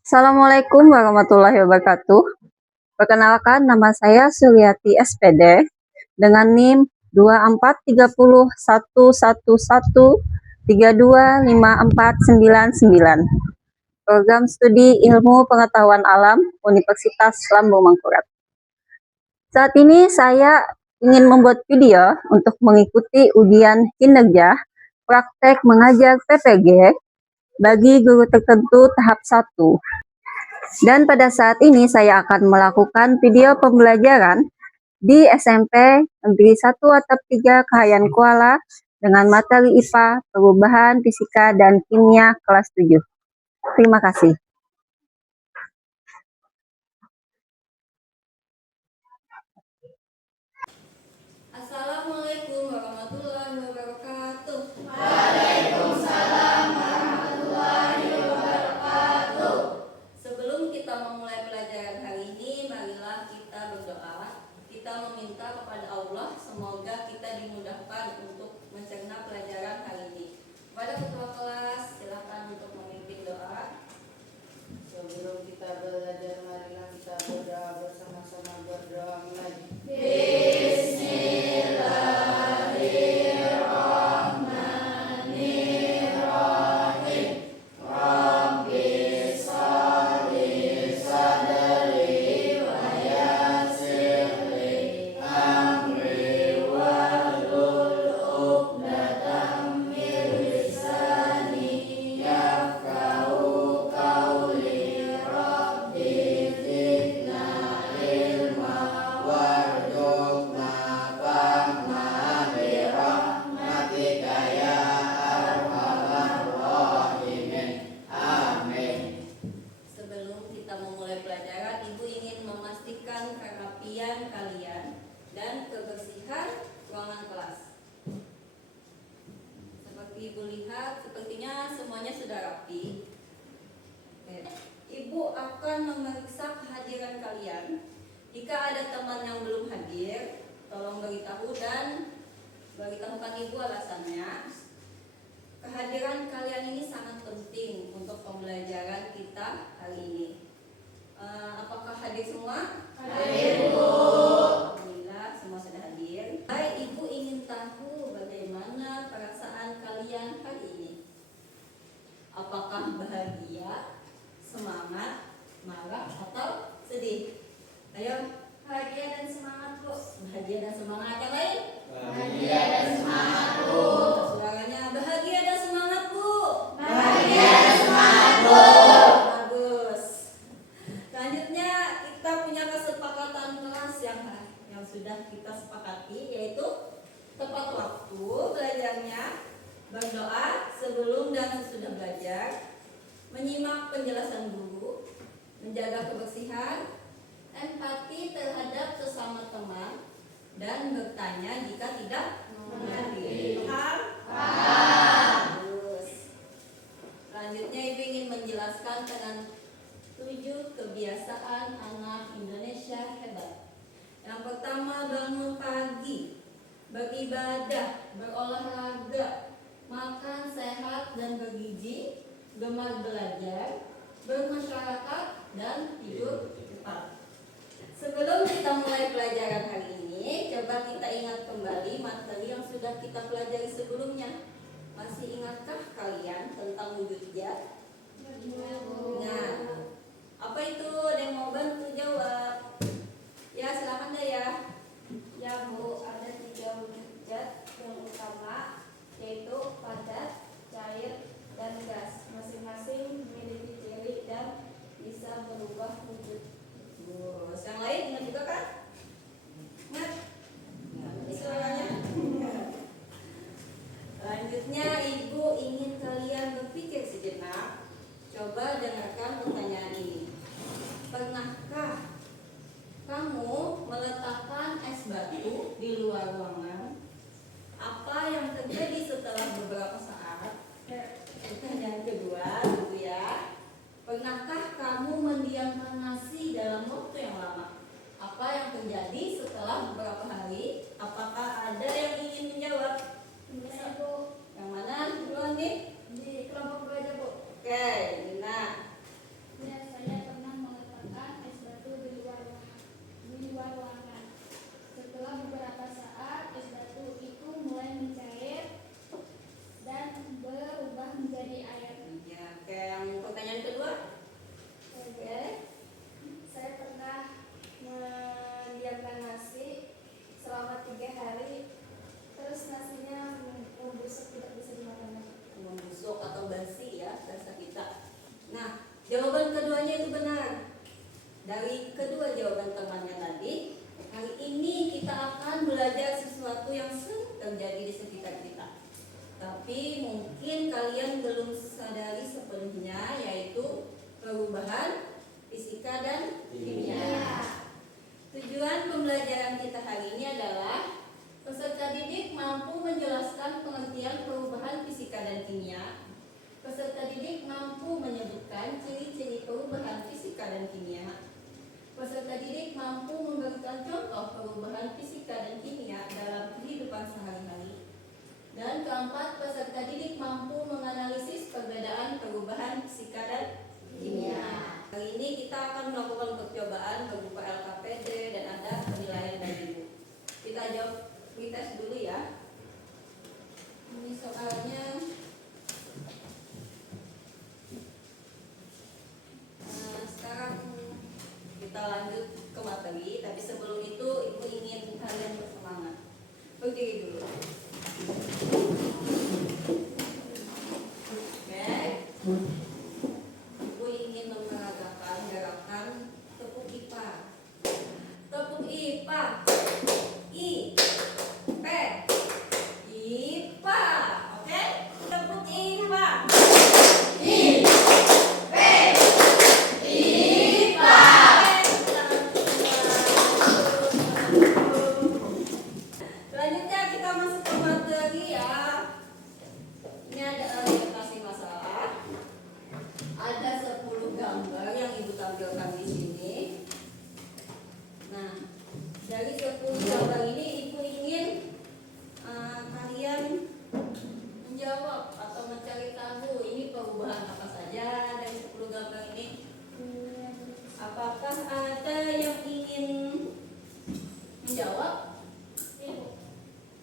Assalamualaikum warahmatullahi wabarakatuh. Perkenalkan, nama saya Suryati SPD dengan NIM 24301113254999. Program Studi Ilmu Pengetahuan Alam Universitas Lambung Mangkurat. Saat ini saya ingin membuat video untuk mengikuti ujian kinerja praktek mengajar PPG bagi guru tertentu tahap 1. Dan pada saat ini saya akan melakukan video pembelajaran di SMP Negeri 1 Atap 3 Kahayan Kuala dengan materi IPA, perubahan fisika dan kimia kelas 7. Terima kasih. Assalamualaikum warahmatullahi wabarakatuh. Waalaikumsalam warahmatullahi wabarakatuh. Sebelum kita memulai pelajaran hari ini, marilah kita berdoa. Kita meminta kepada Allah semoga kita dimudahkan untuk mencerna pelajaran hari ini. Kepada ketua kelas, silakan untuk memimpin doa. Sebelum kita belajar, marilah kita berdoa bersama-sama. Berdoa mulai. Sebelum kita memulai pelajaran, Ibu ingin memastikan kerapian kalian dan kebersihan ruangan kelas. Seperti Ibu lihat, sepertinya semuanya sudah rapi. Ibu akan memeriksa kehadiran kalian. Jika ada teman yang belum hadir, tolong beritahu dan beritahukan Ibu alasannya. Kehadiran kalian ini sangat penting untuk pembelajaran kita hari ini. Apakah hadir semua? Hadir, Bu. Alhamdulillah, semua sudah hadir. Baik, Ibu ingin tahu bagaimana perasaan kalian hari ini. Apakah bahagia, semangat, marah, atau sedih? Ayo, bahagia dan semangat, Bu. Bahagia dan semangat. Yang lain? Bahagia dan semangat, Bu. Suaranya bahagia dan semangat, Bu. Bahagia dan semangat, Bu. Bagus. Selanjutnya kita punya kesepakatan kelas yang sudah kita sepakati, yaitu tepat waktu belajarnya, berdoa sebelum dan sesudah belajar, menyimak penjelasan guru, menjaga kebersihan, empati terhadap sesama teman, dan bertanya jika tidak mengerti. Paham? Bagus. Selanjutnya Ibu ingin menjelaskan tentang 7 kebiasaan anak Indonesia hebat. Yang pertama, bangun pagi, beribadah, berolahraga, makan sehat dan bergizi, gemar belajar, bermasyarakat, dan tidur cepat. Sebelum kita mulai pelajaran hari ini, coba kita ingat kembali materi yang sudah kita pelajari sebelumnya. Masih ingatkah kalian tentang wujud zat? Ingat. Apa itu? Ada yang mau bantu jawab? Ya, silakan deh ya. Ya Bu, ada 3 wujud zat yang utama, yaitu padat, cair, dan gas. Masing-masing memiliki ciri dan bisa berubah wujud. Terus yang lain ingat juga kan? Ingat? Suaranya? Selanjutnya Ibu ingin kalian Jawaban keduanya itu benar. Dari kedua jawaban temannya tadi, hari ini kita akan belajar sesuatu yang sering terjadi di sekitar kita. Tapi mungkin kalian belum sadari sepenuhnya, yaitu perubahan fisika dan kimia. Tujuan pembelajaran kita hari ini adalah peserta didik mampu menjelaskan pengertian perubahan fisika dan kimia. Peserta didik mampu menyebutkan ciri-ciri perubahan fisika dan kimia. Peserta didik mampu memberikan contoh perubahan fisika dan kimia dalam kehidupan sehari-hari. Dan keempat, peserta didik mampu menganalisis perbedaan perubahan fisika dan kimia. Hari ini kita akan melakukan percobaan berupa LKPD dan ada penilaian dari ibu. Kita jawab tes dulu ya. Ini soalnya sekarang kita lanjut ke materi, tapi sebelum itu ibu ingin kalian bersemangat. Berdiri dulu. Oke. Ibu ingin memeragakan gerakan tepuk IPA. Tepuk IPA. I P IPA. Oke? Tepuk IPA. I P IPA. Selanjutnya kita masuk ke materi ya. Ini ada orientasi masalah. Ada 10 gambar yang ibu tampilkan di sini. Nah, dari 10 gambar ini ibu ingin kalian menjawab atau mencari tahu ini perubahan apa saja dari 10 gambar ini. Apakah ada yang ingin menjawab? Ibu,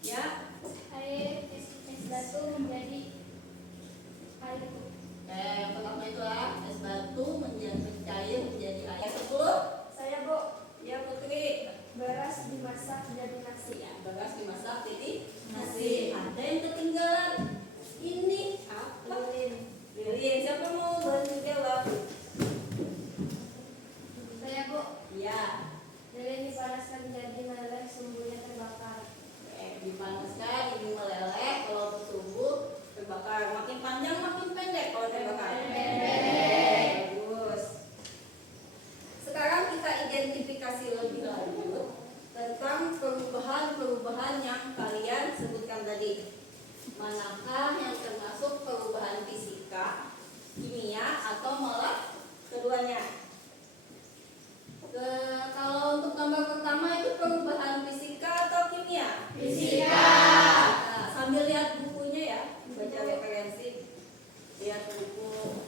Ya, air es batu menjadi air. yang pertama itulah es batu menjadi cair menjadi air. 10. Saya, Bu, Ya, Putri. beras dimasak jadi nasi. Ya, beras dimasak jadi nasi. Ada yang ketinggalan? Ini apa? Lilin. Siapa mau bantu jawab? Saya, Bu, Ya. lilin dipanaskan jadi meleleh, sumbunya terbakar. Dipanaskan, ini meleleh. Kalau bersumbu terbakar. Makin panjang makin pendek kalau terbakar. Bagus. Sekarang kita identifikasi lebih lanjut tentang perubahan-perubahan yang kalian sebutkan tadi. Manakah yang termasuk perubahan fisika, kimia, atau malah keduanya? Kalau untuk gambar pertama itu perubahan fisika atau kimia? Fisika. Nah, sambil lihat bukunya ya, baca referensi, lihat buku.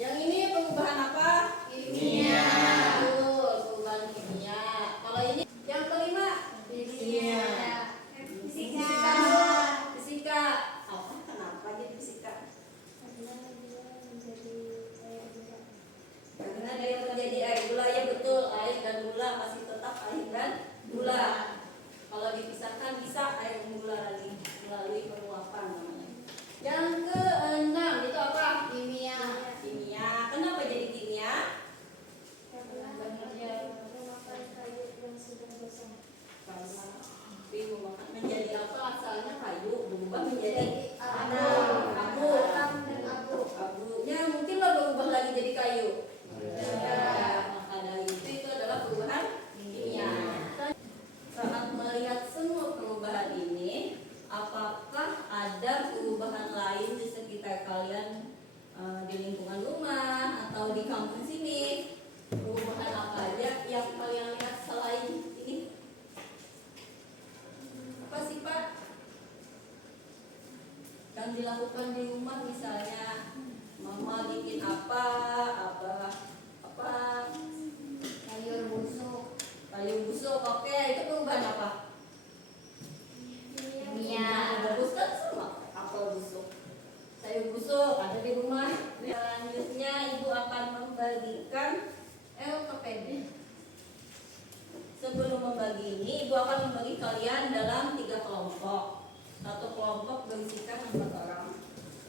Yang ini perubahan apa? Kimia. Betul, perubahan kimia. Kalau ini yang kelima? Fisika. Fisika. Fisika. Apa? Kenapa jadi fisika? Karena dia menjadi air gula, ya betul, air dan gula masih tetap air dan gula. Kalau dipisahkan bisa air dan gula lagi melalui penguapan namanya. Yang keenam itu apa? Kimia. Kimia. Kenapa jadi kimia? Memakan kayu yang sudah gosong. Karena menjadi apa? Asalnya kayu berubah menjadi Abu. abu. Dan abu. Abunya mungkinlah berubah lagi jadi kayu. Ya. Maka dari itu adalah perubahan kimia. Saat melihat semua perubahan ini, apakah ada perubahan lain di sekitar kalian, di lingkungan rumah atau di kampus ini? Perubahan apa aja yang kalian lihat selain ini? Apa sih Pak? Yang dilakukan di rumah misalnya mama bikin apa Sayur busuk. kayu busuk, oke, itu perubahan apa? Kimia. Bagus kan sama apel busuk, sayur busuk ada di rumah. Selanjutnya ibu akan membagikan LKPD. Sebelum membagi ini, ibu akan membagi kalian dalam 3 kelompok. Satu kelompok berisikan 4 orang.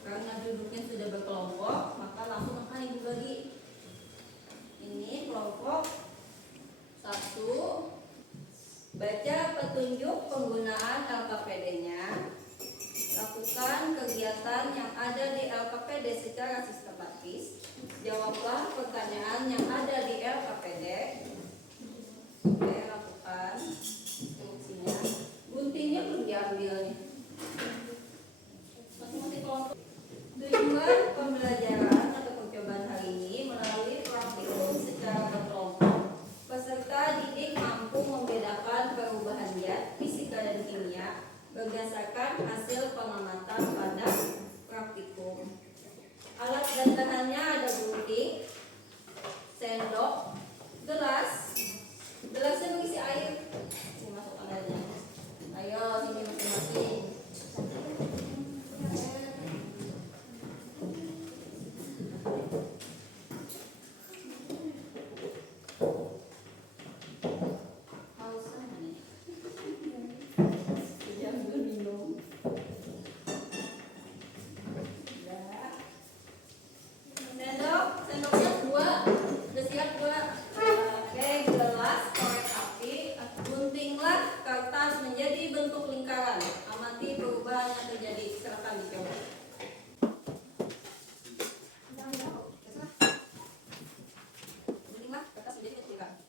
Karena duduknya sudah berkelompok, melakukan kegiatan yang ada di LKPD secara sistematis. Jawablah pertanyaan yang ada di LKPD. Oke, lakukan instruksinya. Guntingnya belum diambil nih. Masing-masing kelompok. Tujuan pembelajaran atau percobaan hari ini melalui praktikum secara berkelompok. Peserta didik mampu membedakan perubahan zat, fisika dan kimia berdasarkan hasil pengamatan pada praktikum. Alat dan bahannya ada gunting, sendok, gelas. Gelasnya berisi air. Ini masukkan airnya. Ayo sini masing-masing. Haus sama nih. Diambil minum. Ya. Sendoknya 2. Udah siap 2. Oke, gelas korek api. Guntinglah kertas menjadi bentuk lingkaran. Amati perubahan yang terjadi. Silakan dicoba. Guntinglah kertas menjadi bentuk lingkaran.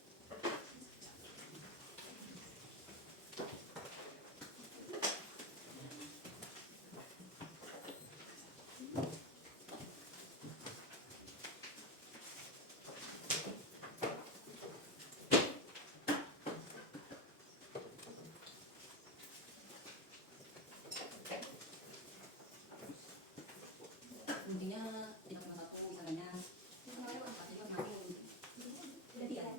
Guntingnya tidak cuma satu, bisa banyak. Ini kalau ada pasti juga makin. Jadi ya.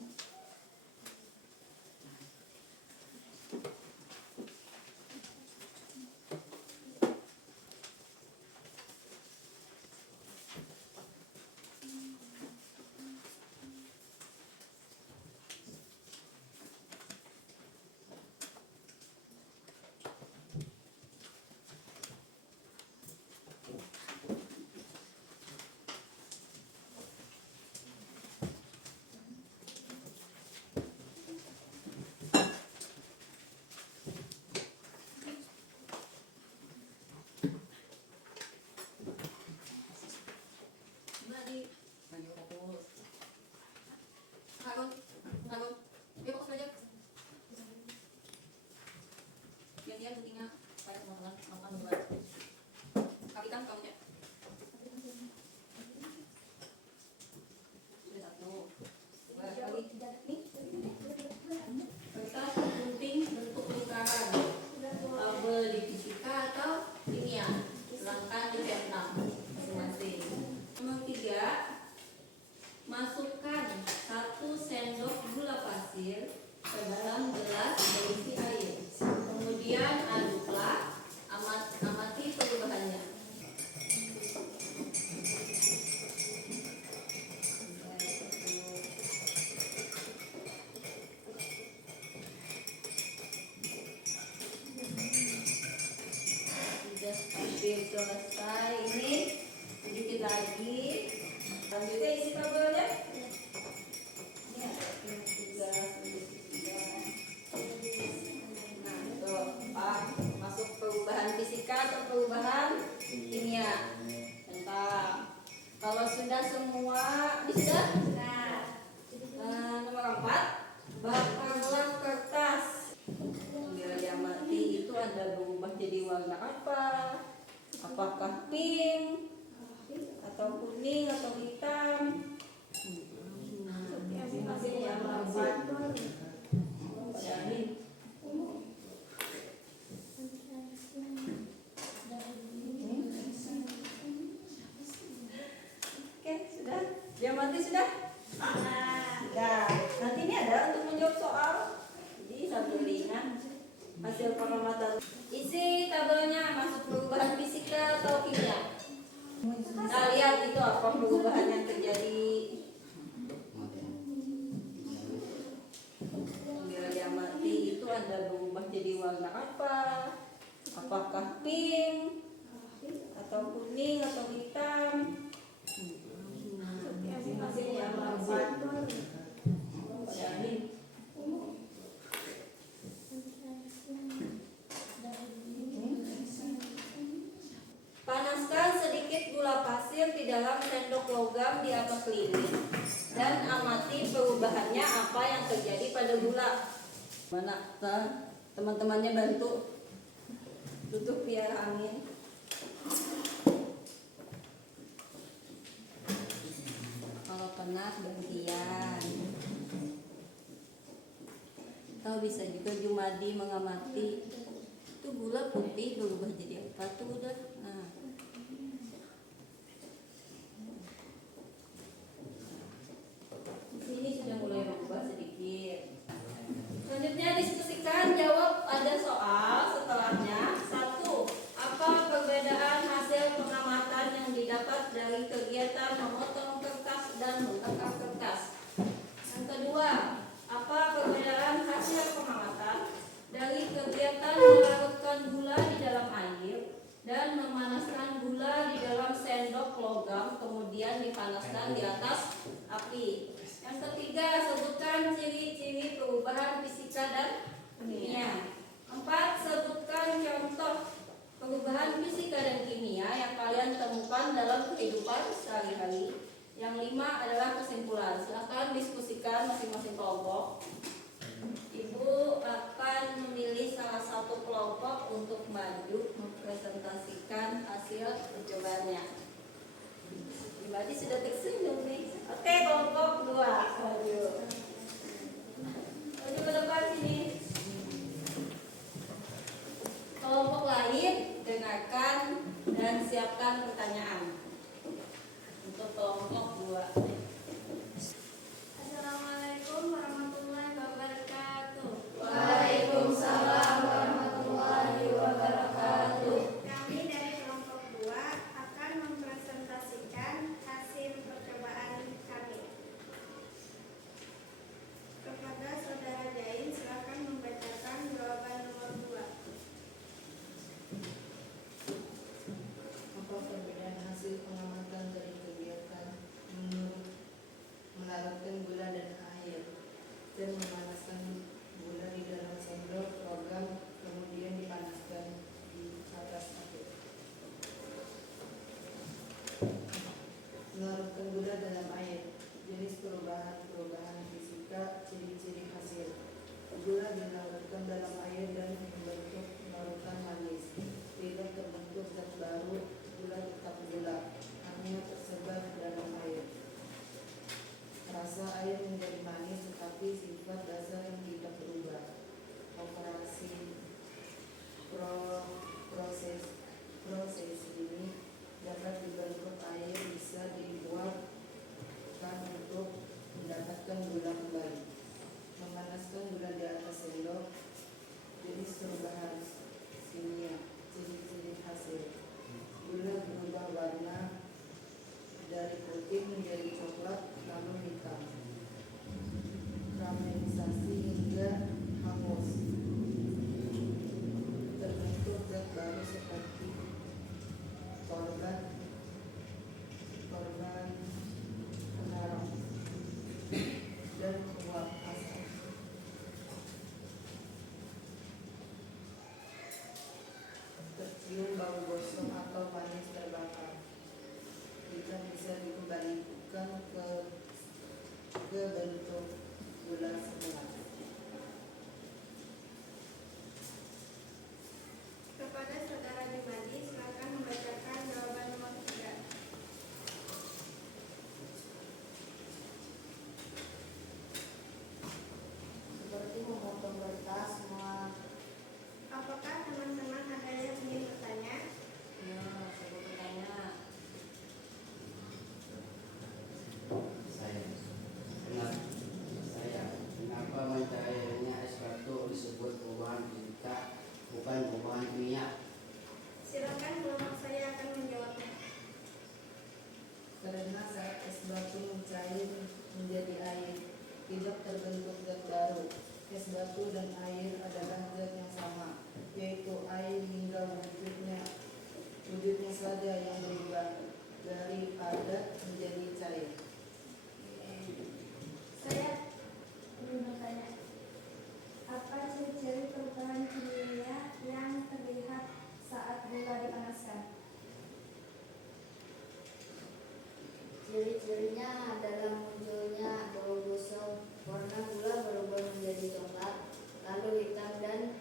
Lagi fokus. Harun. Dia fokus belajar. Gantian guntingnya supaya teman-teman melakukan dua. Kapikan kamunya. Sudah 1. 2 kali. Nih. Kertas gunting bentuk lingkaran. Tabel di fisika atau kimia. Silahkan dicetak masing-masing. Nomor 3, masukkan 1 sendok gula pasir ke dalam gelas berisi air. Kemudian aduklah, amati perubahannya. Sudah hampir selesai. Ini sedikit lagi. Selanjutnya isi tabelnya. Ini ada tugas. Nah, itu Pak, masuk perubahan fisika atau perubahan kimia. Tentang kalau sudah semua, ini sudah. Nomor 4, bakarlah kertas. Bila diamati itu ada berubah jadi warna apa? Apakah pink atau kuning atau hitam? Masing-masing yang melakukan. Oke, sudah. Diamati sudah? Nah, nanti ini ada untuk menjawab soal. Jadi sambil ringan hasil pengamatan. Isi tabelnya masuk perubahan fisika atau kimia. Nah, lihat itu apa perubahan yang terjadi. Bila diamati itu ada berubah jadi warna apa? Apakah pink atau kuning atau hitam? Masing-masing yang melakukan. Masukkan sedikit gula pasir di dalam sendok logam di atas lilin dan amati perubahannya apa yang terjadi pada gula. Mana teman-temannya bantu tutup biar angin. Kalau panas gantian. Atau bisa juga Jumadi mengamati itu gula putih berubah jadi apa tuh udah. Nah. Ini sudah mulai berubah sedikit. Selanjutnya diskusikan, jawab ada soal setelahnya. 1. Apa perbedaan hasil pengamatan yang didapat dari kegiatan memotong kertas dan membakar kertas? Yang kedua, apa perbedaan hasil pengamatan dari kegiatan melarutkan gula di dalam air dan memanaskan gula di dalam sendok logam kemudian dipanaskan di atas api? Yang ketiga, sebutkan ciri-ciri perubahan fisika dan kimia. 4. Sebutkan contoh perubahan fisika dan kimia yang kalian temukan dalam kehidupan sehari-hari. Yang 5 adalah kesimpulan. Silakan diskusikan masing-masing kelompok. Ibu akan memilih salah satu kelompok untuk maju mempresentasikan hasil percobaannya. Berarti sudah tersenyum nih. Oke, kelompok 2 maju. Maju ke depan sini. Kelompok lain dengarkan dan siapkan pertanyaan. Untuk kelompok 2. Assalamualaikum warahmatullahi wabarakatuh. Waalaikumsalam warahmatullahi wabarakatuh. Kami dari kelompok 2 akan mempresentasikan hasil percobaan kami. Kepada saudara Jain, silakan membacakan jawaban nomor 2. Apa perbedaan hasil pengamatan dari kegiatan melarutkan gula dan air dan memanaskan gula di dalam sendok logam kemudian dipanaskan di atas api? Melarutkan gula dalam air, jenis perubahan fisika, ciri-ciri hasil. Gula dilarutkan dalam air dan membentuk larutan manis. Tidak terbentuk zat baru, gula tetap gula, hanya tersebar dalam air. Rasa air menjadi manis tetapi sifat dasar yang tidak berubah. Proses ini dapat dibentuk air bisa dibuatkan untuk mendapatkan gula kembali. Memanaskan gula di atas sendok, jenis perubahan kimia, ciri-ciri hasil. Gula berubah warna dari putih menjadi coklat lalu hitam. Karamelisasi hingga hangus. Terbentuk zat baru seperti korban penarang dan uap asam. Tercium bau gosong atau manis terbakar. Kita bisa dikembalikan ke bentuk gula semula. Kepada saudara Jumadi, silakan membacakan jawaban nomor 3. Seperti memotong kertas, Apakah teman-teman ada yang ingin bertanya? Ya, saya bertanya. Kenapa mencairnya es batu disebut perubahan fisika bukan perubahan kimia? Silakan kelompok saya akan menjawabnya. karena saat es batu mencair menjadi air, tidak terbentuk zat baru. Es batu dan air adalah zat yang sama, yaitu air hingga wujudnya saja yang berubah dari padat menjadi cair. Saya ingin bertanya, apa ciri-ciri perubahan kimia yang terlihat saat gula dipanaskan? Ciri-cirinya adalah munculnya bau gosong, warna gula berubah menjadi coklat, lalu hitam dan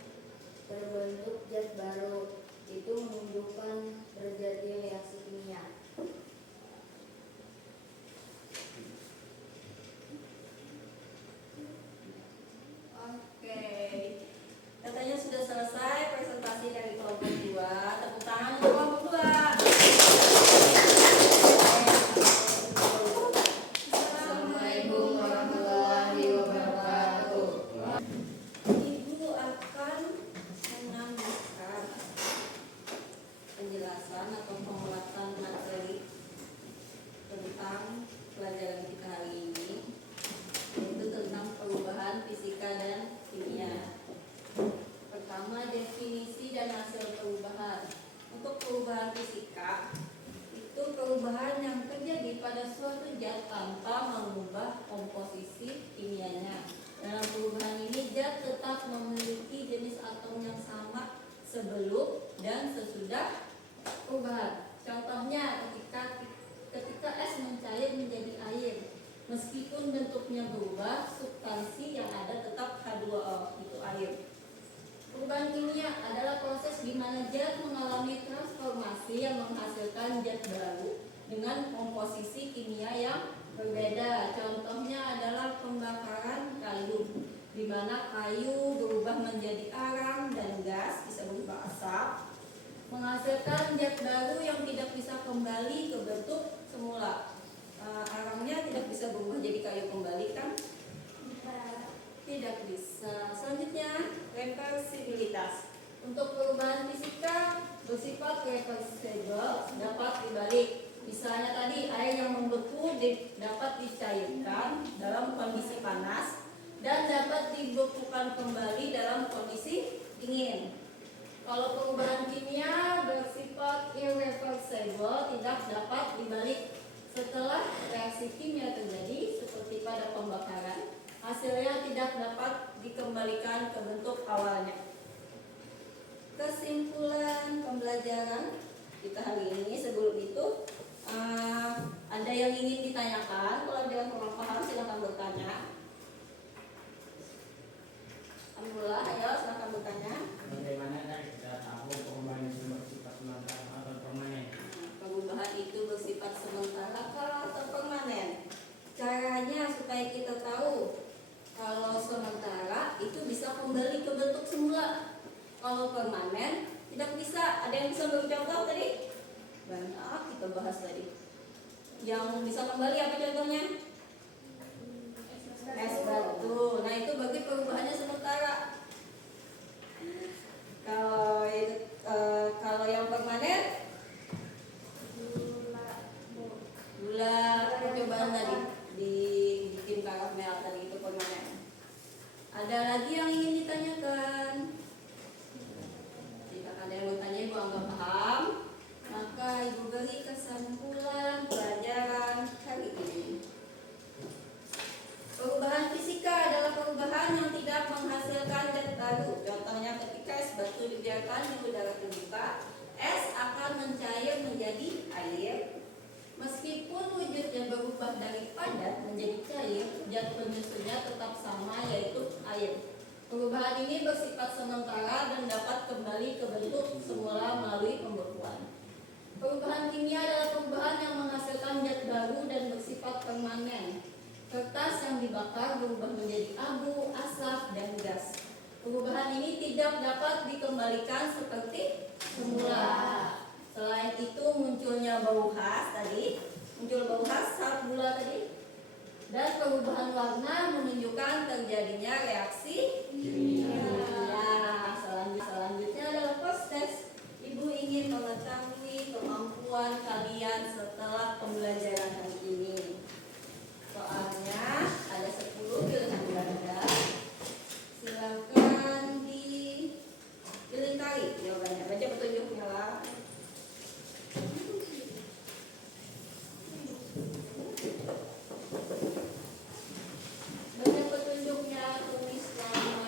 terbentuk zat baru. Itu menunjukkan terjadi reaksi kimia. Oke, katanya sudah selesai presentasi dari kelompok 2. Tepuk tangan untuk kelompok 2. Assalamualaikum warahmatullahi wabarakatuh. Ibu akan menambahkan penjelasan atau penguatan materi tentang pelajaran kita hari ini, yaitu tentang perubahan fisika dan kimia. Pertama, definisi dan hasil perubahan. Untuk perubahan fisika, itu perubahan yang terjadi pada suatu zat tanpa mengubah komposisi kimianya. Dalam perubahan ini, zat tetap memiliki jenis atom yang sama sebelum dan sesudah perubahan. Contohnya, ketika es mencair menjadi air, meskipun bentuknya berubah, substansi yang ada tetap H2O, itu air. Perubahan kimia adalah proses di mana zat mengalami transformasi yang menghasilkan zat baru dengan komposisi kimia yang berbeda. Contohnya adalah pembakaran kayu, di mana kayu berubah menjadi arang dan gas, bisa berubah asap, menghasilkan zat baru yang tidak bisa kembali ke bentuk semula. Arangnya tidak bisa berubah jadi kayu kembali kan? Tidak bisa. Selanjutnya, reversibilitas. Untuk perubahan fisika bersifat reversible, dapat dibalik. Misalnya tadi air yang membeku dapat dicairkan dalam kondisi panas dan dapat dibekukan kembali dalam kondisi dingin. Kalau perubahan kimia bersifat irreversible, tidak dapat dibalik. Setelah reaksi kimia terjadi seperti pada pembakaran, hasilnya tidak dapat dikembalikan ke bentuk awalnya. Kesimpulan pembelajaran kita hari ini, sebelum itu ada yang ingin ditanyakan? Kalau ada yang kurang paham silakan bertanya. Alhamdulillah, ayo silakan bertanya. Bagaimana kita tahu perubahan itu bersifat sementara atau permanen? Perubahan itu bersifat sementara atau permanen? Caranya supaya kita tahu. Kalau sementara itu bisa kembali ke bentuk semula. Kalau permanen tidak bisa. Ada yang bisa beri contoh tadi? Banyak kita bahas tadi. Yang bisa kembali apa contohnya? Es batu. Nah, itu bagi perubahannya sementara. Kalau yang permanen, gula percobaan tadi dibikin karamel tadi itu permanen. Ada lagi yang ingin ditanyakan? Jika ada yang bertanya ibu anggap paham, maka ibu beri kesimpulan pelajaran hari ini. Perubahan fisika adalah perubahan yang tidak menghasilkan zat baru. Contohnya ketika es batu dibiarkan di udara terbuka, es akan mencair menjadi air. Meskipun wujudnya berubah dari padat menjadi cair, zat penyusunnya tetap sama, yaitu air. Perubahan ini bersifat sementara dan dapat kembali ke bentuk semula melalui pembekuan. Perubahan kimia adalah perubahan yang menghasilkan zat baru dan bersifat permanen. Kertas yang dibakar berubah menjadi abu, asap, dan gas. Perubahan ini tidak dapat dikembalikan seperti semula. Selain itu munculnya bau khas tadi, muncul bau khas saat gula tadi, dan perubahan warna menunjukkan terjadinya reaksi kimia. Selanjutnya adalah proses. Ibu ingin mengetahui kemampuan kalian setelah pembelajaran hari ini. Soalnya ada 10 pilihan ganda. Silakan dilingkari jawabannya. Baca petunjuknya lah. Baca petunjuknya, tulis nama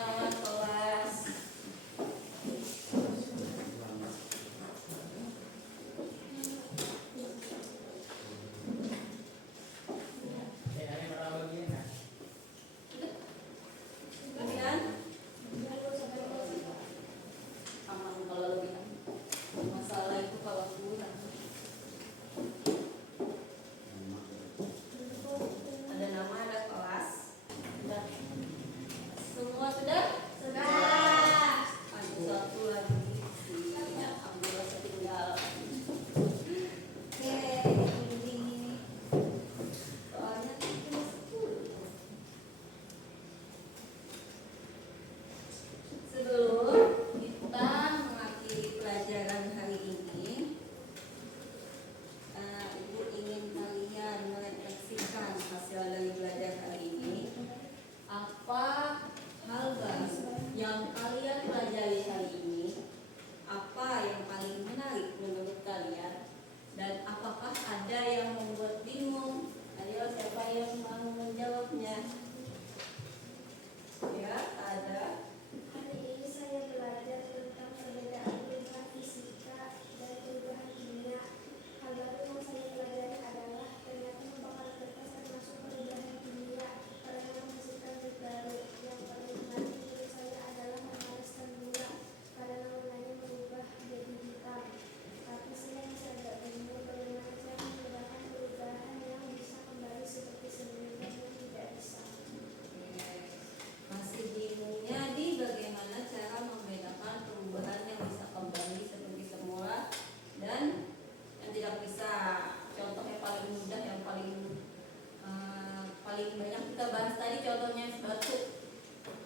kita bahas tadi contohnya es batu.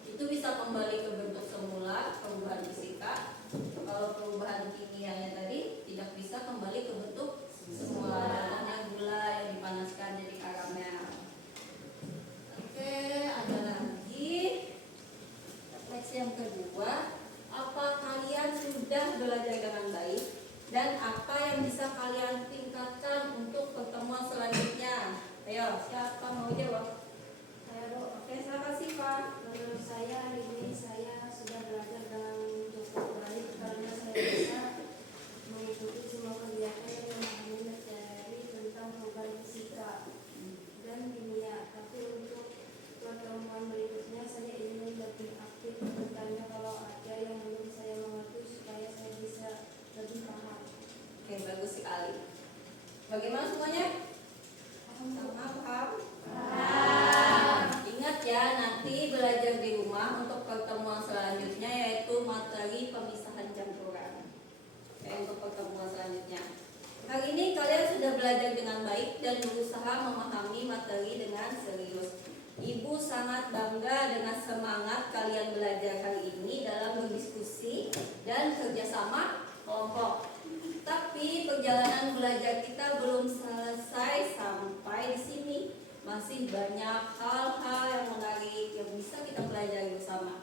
Itu bisa kembali ke bentuk semula, perubahan fisika. Kalau perubahan kimianya tadi tidak bisa kembali ke bentuk semula. Contohnya gula yang dipanaskan jadi karamel. Oke, ada lagi. Refleksi yang kedua, apa kalian sudah belajar dengan baik dan apa yang bisa kalian tingkatkan untuk pertemuan selanjutnya? Ayo, siapa mau jawab? Saya Bu, Oke, silakan Siva. menurut saya hari ini saya sudah belajar dengan cukup baik karena saya bisa mengikuti semua kegiatan yang memahami materi tentang perubahan fisika dan kimia. Tapi untuk pertemuan berikutnya saya ingin lebih aktif bertanya kalau ada yang belum saya mengerti supaya saya bisa lebih paham. Oke, bagus sekali. Bagaimana semuanya? Sama paham? Ingat ya, nanti belajar di rumah untuk pertemuan selanjutnya yaitu materi pemisahan campuran. Oke, untuk pertemuan selanjutnya. Hari ini kalian sudah belajar dengan baik dan berusaha memahami materi dengan serius. Ibu sangat bangga dengan semangat kalian belajar hari ini dalam berdiskusi dan kerjasama kelompok. Tapi perjalanan belajar kita belum selesai sampai di sini. Masih banyak hal-hal yang menarik yang bisa kita pelajari bersama.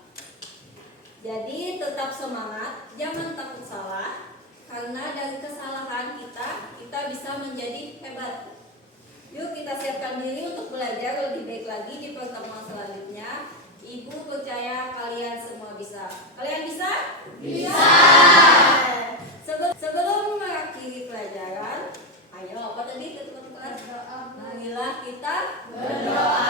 Jadi tetap semangat, jangan takut salah, karena dari kesalahan kita bisa menjadi hebat. Yuk kita siapkan diri untuk belajar lebih baik lagi di pertemuan selanjutnya. Ibu percaya kalian semua bisa. Kalian bisa? Bisa! Sebelum mengakhiri pelajaran, ayo apa tadi ketua kelas? Marilah kita berdoa.